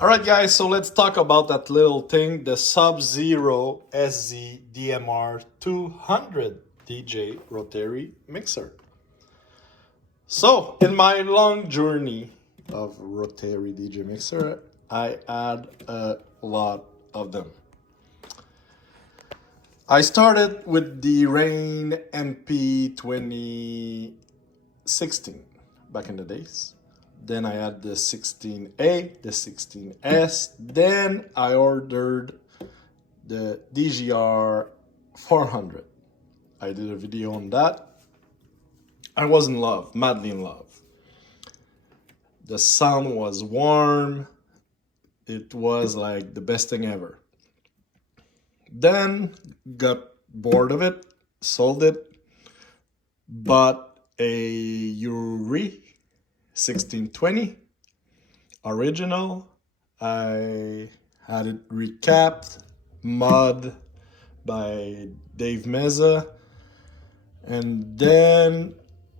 All right, guys, so let's talk about that little thing, the Subzero SZ-DMR-200 DJ Rotary mixer. So, in my long journey of Rotary DJ mixer, I had a lot of them. I started with the Rain MP 2016 back in the days. Then I had the 16A, the 16S. Then I ordered the DGR 400. I did a video on that. I was in love, madly in love. The sound was warm. It was like the best thing ever. Then got bored of it, sold it, bought a Rotary 1620 original. I had it recapped, mod by Dave Meza, and then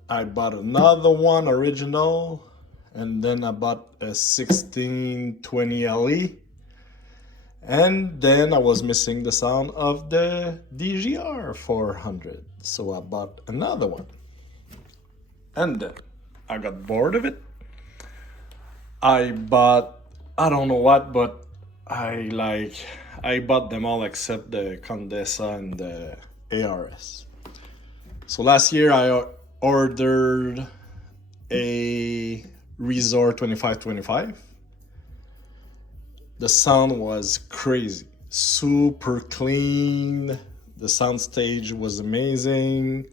I bought another one original, and then I bought a 1620 LE, and then I was missing the sound of the DGR 400, so I bought another one. And then I got bored of it. I bought, I don't know what, but I bought them all except the Condesa and the ARS. So last year I ordered a Resort 2525. The sound was crazy, super clean. The sound stage was amazing.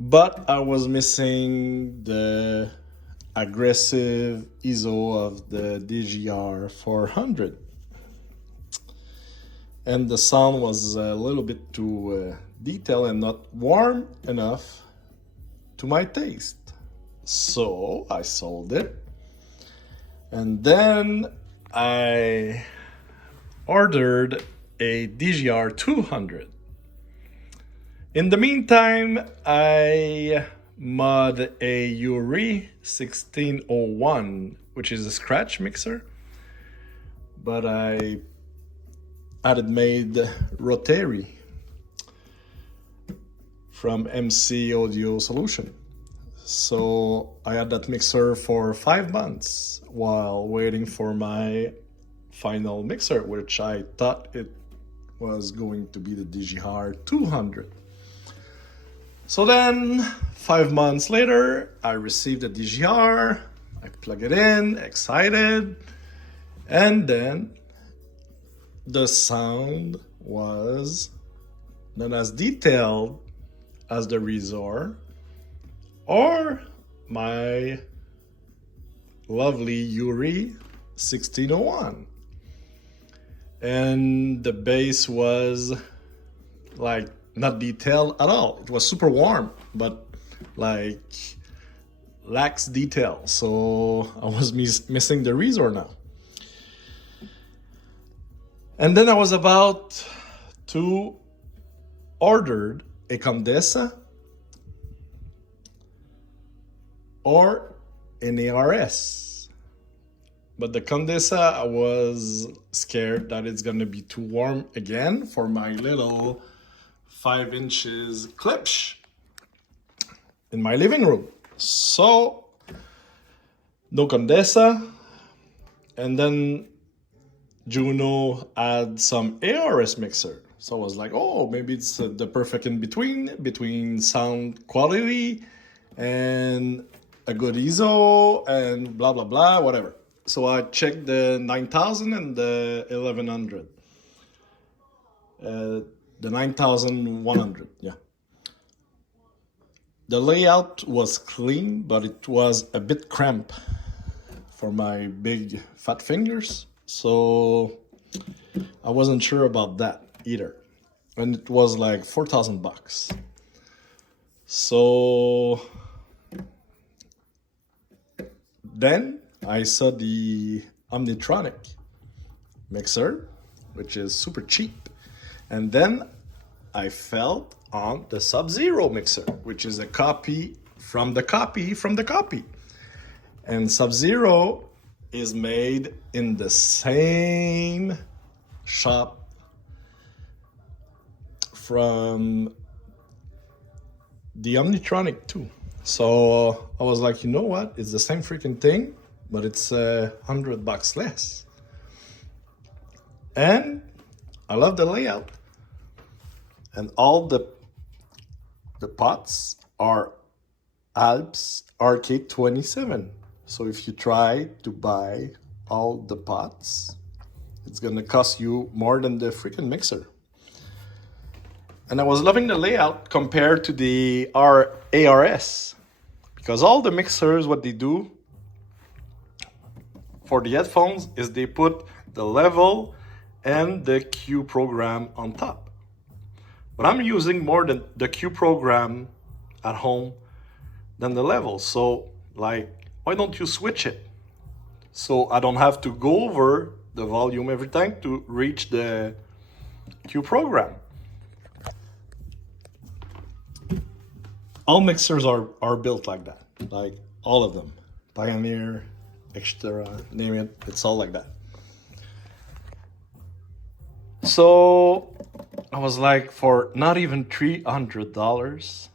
But I was missing the aggressive ISO of the DGR 400. And the sound was a little bit too detailed and not warm enough to my taste. So I sold it. And then I ordered a DGR 200. In the meantime, I mod a Rotary 1601, which is a scratch mixer, but I had it made Rotary from MC Audio Solution. So I had that mixer for 5 months while waiting for my final mixer, which I thought it was going to be the DGR 200. So then, 5 months later, I received a DGR, I plug it in, excited, and then the sound was not as detailed as the Resort or my lovely Rotary 1601. And the bass was like not detailed at all. It was super warm, but like lacks detail. So I was missing the Resort now. And then I was about to order a Condesa or an ARS. But the Condesa, I was scared that it's gonna be too warm again for my little 5 inches clips in my living room. So no Condesa. And then Juno had some ARS mixer. So I was like, oh, maybe it's the perfect in between sound quality and a good ISO and blah, blah, blah, whatever. So I checked the 9000 and the 1100. The 9100, yeah. The layout was clean, but it was a bit cramped for my big fat fingers. So I wasn't sure about that either. And it was like $4,000. So then I saw the Omnitronic mixer, which is super cheap. And then I fell on the Subzero mixer, which is a copy from the copy from the copy. And Subzero is made in the same shop from the Omnitronic too. So I was like, you know what? It's the same freaking thing, but it's $100 less. And I love the layout. And all the pots are Alps RK27. So if you try to buy all the pots, it's gonna cost you more than the freaking mixer. And I was loving the layout compared to the ARS, because all the mixers, what they do for the headphones is they put the level and the Q program on top. But I'm using more than the Q program at home than the level. So like, why don't you switch it? So I don't have to go over the volume every time to reach the Q program. All mixers are built like that, like all of them. Pioneer, Extra, name it, it's all like that. So I was like, for not even $300,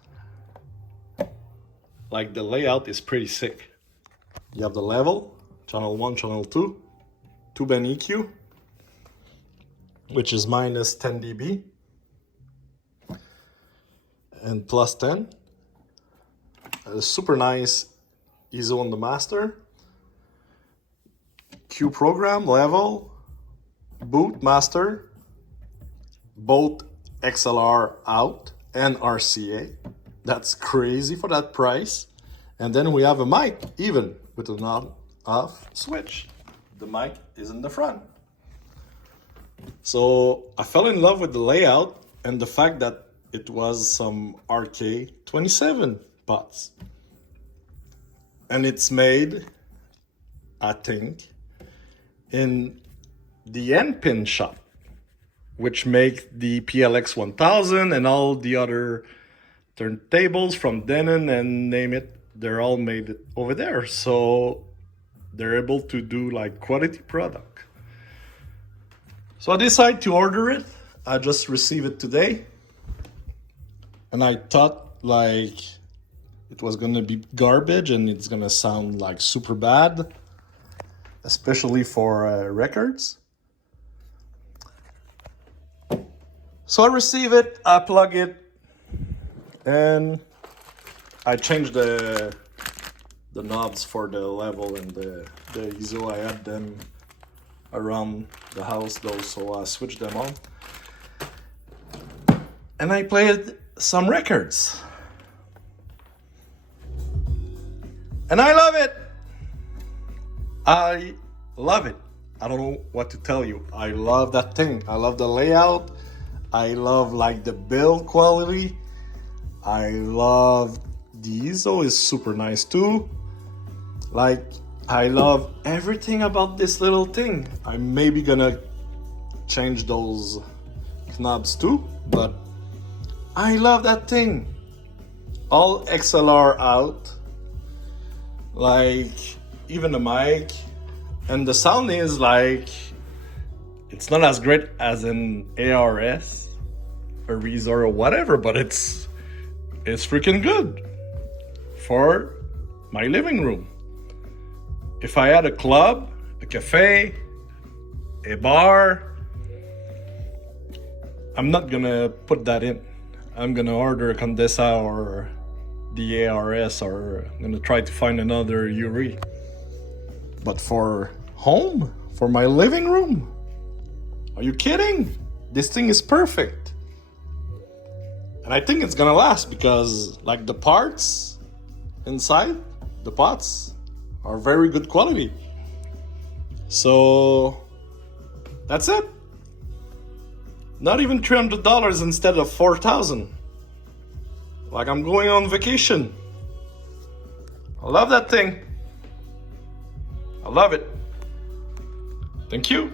like the layout is pretty sick. You have the level, channel 1, channel 2, tube-bend EQ, which is minus 10 dB, and plus 10. A super nice ISO on the master, Q program, level, boot, master, both XLR out and RCA. That's crazy for that price. And then we have a mic, even with an on-off switch. The mic is in the front. So I fell in love with the layout and the fact that it was some RK27 pots. And it's made, I think, in the N-Pin shop, which make the PLX 1000 and all the other turntables from Denon and name it, they're all made over there. So they're able to do like quality product. So I decided to order it. I just received it today. And I thought like it was gonna be garbage and it's gonna sound like super bad, especially for records. So I receive it, I plug it, and I changed the knobs for the level and the ISO. I had them around the house though, so I switched them on. And I played some records. And I love it. I love it. I don't know what to tell you. I love that thing. I love the layout. I love like the build quality. I love the ISO is super nice too. Like I love everything about this little thing. I'm maybe gonna change those knobs too, but I love that thing. All XLR out. Like even the mic, and the sound is like, it's not as great as an ARS or Razor or whatever, but it's freaking good for my living room. If I had a club, a cafe, a bar, I'm not gonna put that in. I'm gonna order a Condesa or the ARS, or I'm gonna try to find another Uri. But for home, for my living room, are you kidding? This thing is perfect. And I think it's gonna last because like the parts inside, the pots are very good quality. So that's it. Not even $300 instead of $4,000. Like I'm going on vacation. I love that thing. I love it. Thank you.